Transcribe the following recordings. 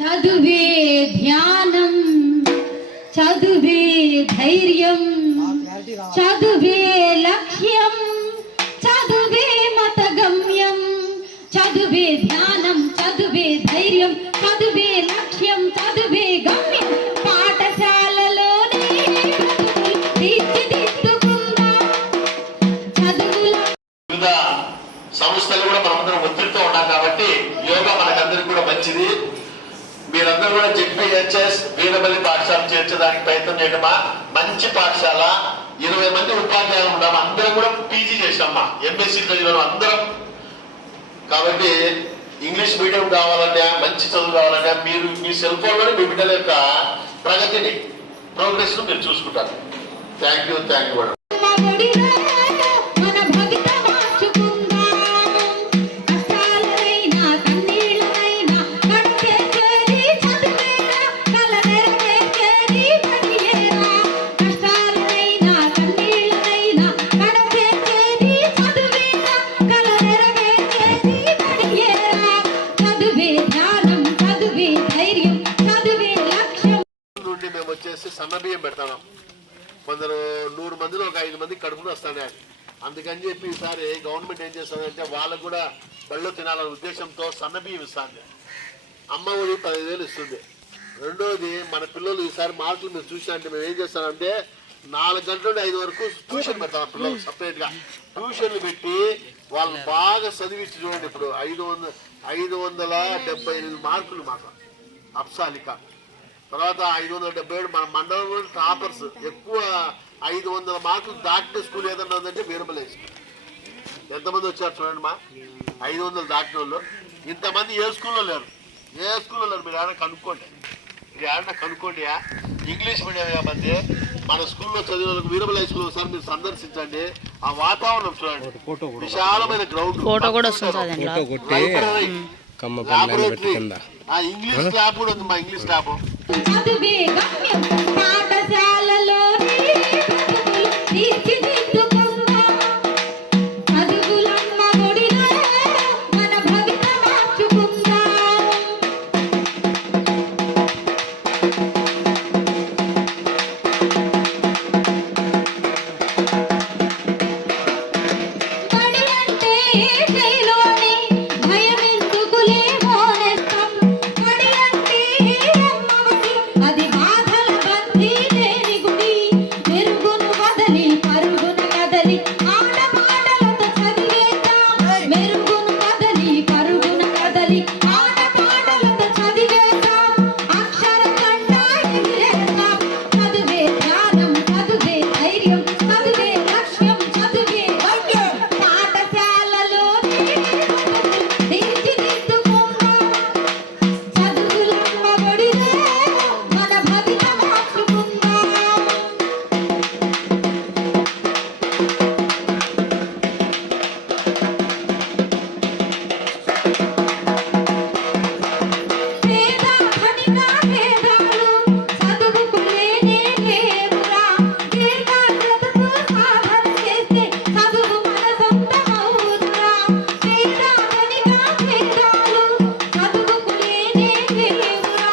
చదువే ధ్యానం, చదువే ధైర్యం, చదువే లక్ష్యం, చదువే మతగమ్యం. చదువే ధ్యానం, చదువే ధైర్యం, చదువే లక్ష్యం, చదువే గమ్యం. పాఠశాలలోనే తీర్చిదిద్దుకుందాం చదువుల. సంస్థలు కూడా మనందరం ఒత్తిడితో ఉన్నాం కాబట్టి యోగా మనకందరికి కూడా మంచిది. మీరందరూ కూడా జెడ్పీహెచ్ఎస్ వీరబల్లి పాఠశాల చేర్చడానికి ప్రయత్నం చేయడమా. మంచి పాఠశాల, 20 మంది ఉపాధ్యాయులు ఉన్నాము. అందరం కూడా పీజీ చేసామా, ఎంఎస్సీ చదివాము అందరం. కాబట్టి ఇంగ్లీష్ మీడియం కావాలన్నా, మంచి చదువు కావాలన్నా మీరు మీ సెల్ ఫోన్లోనే మీ బిడ్డల యొక్క ప్రగతిని, ప్రోగ్రెస్ ను మీరు చూసుకుంటారు. Thank you madam. సన్నబియ్యం పెడతాం. కొందరు 100 మందిలో ఒక 5 మంది కడుపులు వస్తానే. అందుకని చెప్పి ఈసారి గవర్నమెంట్ ఏం చేస్తుందంటే వాళ్ళకు కూడా బళ్ళు తినాలనే ఉద్దేశంతో సన్నబియ్యం ఇస్తుంది. అమ్మ ఒడి 15,000 ఇస్తుంది. రెండోది మన పిల్లలు ఈసారి మార్కులు మీరు చూసినంటే మేము ఏం చేస్తామంటే 4 గంటల నుండి 5 వరకు ట్యూషన్ పెడతాం. పిల్లలు సపరేట్గా ట్యూషన్లు పెట్టి వాళ్ళని బాగా చదివించి చూడండి. ఇప్పుడు 578 మార్కులు మాకు అప్సాలిక. తర్వాత 577 మన మండలంలో టాపర్స్. ఎక్కువ 500 మార్కులు దాటిన స్కూల్ ఏదన్నా ఉందంటే వీరబల్లి స్కూల్. ఎంతమంది వచ్చారు చూడండి మా 500 దాటిన వాళ్ళు. ఇంతమంది ఏ స్కూల్లో లేరు. మీరు ఏమైనా కనుక్కోండి. ఇంగ్లీష్ మీడియం కాబట్టి మన స్కూల్లో చదివిన వాళ్ళకి వీరబల్లి స్కూల్ ఒకసారి మీరు సందర్శించండి. ఆ వాతావరణం చూడండి, విశాలమైన గ్రౌండ్, లాబొరేటరీ, ఇంగ్లీష్ ల్యాబ్ కూడా ఉంది. మా ఇంగ్లీష్ ల్యాబ్ చదువే గమ్యం, పాఠశాలలోనే తీర్చిదిద్దుకుందాం. చదువులమ్మ ఒడిలో మన భవిత మార్చుకుందాం. బడి అంటే జైలోని భయం ఎందుకులే మోనేస్తాం. బడి అంటే అది బాధల బందీ లేని గుడి. మెరుగును వదలి పరుగున కదలి ఆటపాటలతో చదివేద్దాం. మెరుగును వదలి పరుగున కదలి ఆటపాటలతో చదివేద్దాం. అక్షర కండా ఎగిరేద్దాం. చదువే ధ్యానం, చదువే ధైర్యం, చదువే లక్ష్యం, చదువే గమ్యం. పాఠశాలలోనే తీర్చిదిద్దుకుందాం. చదువులమ్మ ఒడిలో మన భవిత మార్చుకుందాం. పేద ధనిక భేదాలు చదువుకు లేనే లేవురా. ఏకాగ్రతతో సాధన చేస్తే చదువు మన సొంతమవురా. పేద ధనిక భేదాలు చదువుకు లేనే లేవురా.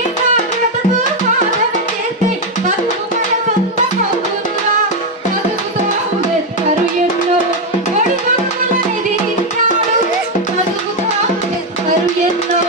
ఏకాగ్రతతో సాధన చేస్తే చదువు మన సొంతమవురా. చదువుతో అంబేద్కరు ఎన్నో ఒడి గంగలని దిగించాడు. చదువుతో అంబేద్కరు ఎన్నో